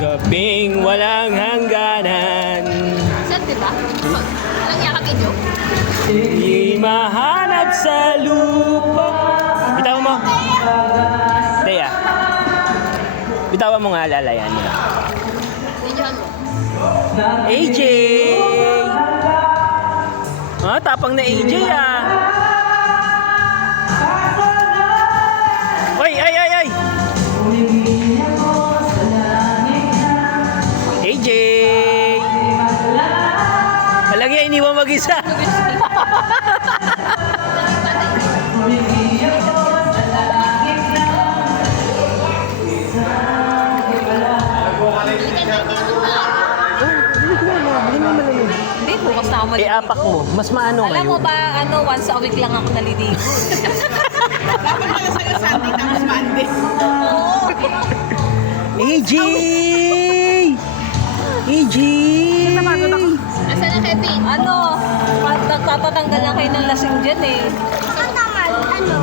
Gabing walang hangganan, Saan, diba? Walang yakap inyo? di mahanap sa lupa. Bitawan mo. Teya. Bitawan mo nga, lalayan nila. Videohan mo. AJ! Ah, tapang na AJ ah. Oy, ay, ay, ay! AJ! Malagi, iniwan mag-isa. Hindi, bukas na ako maliligo. Iapak mo, mas maano Alam mo ngayon. ba, once a week lang ako naliligo. Dapat pala sa'yo Sunday tapos Monday. AJ! AJ! Asa na, Kevin? Nagpapatanggal lang kayo ng lasing dyan eh. Ang tamal, ano?